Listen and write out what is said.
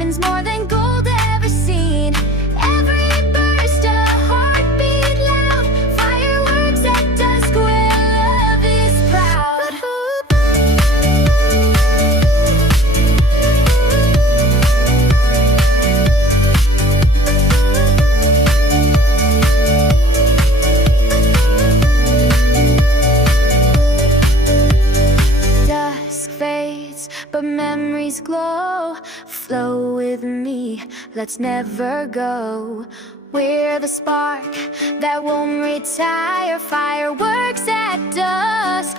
diamonds more than gold ever seen. Every burst a heartbeat loud, fireworks at dusk where love is proud. Dusk fades, but memories glow. Flow with me, let's never go. We're the spark that won't retire, fireworks at dusk.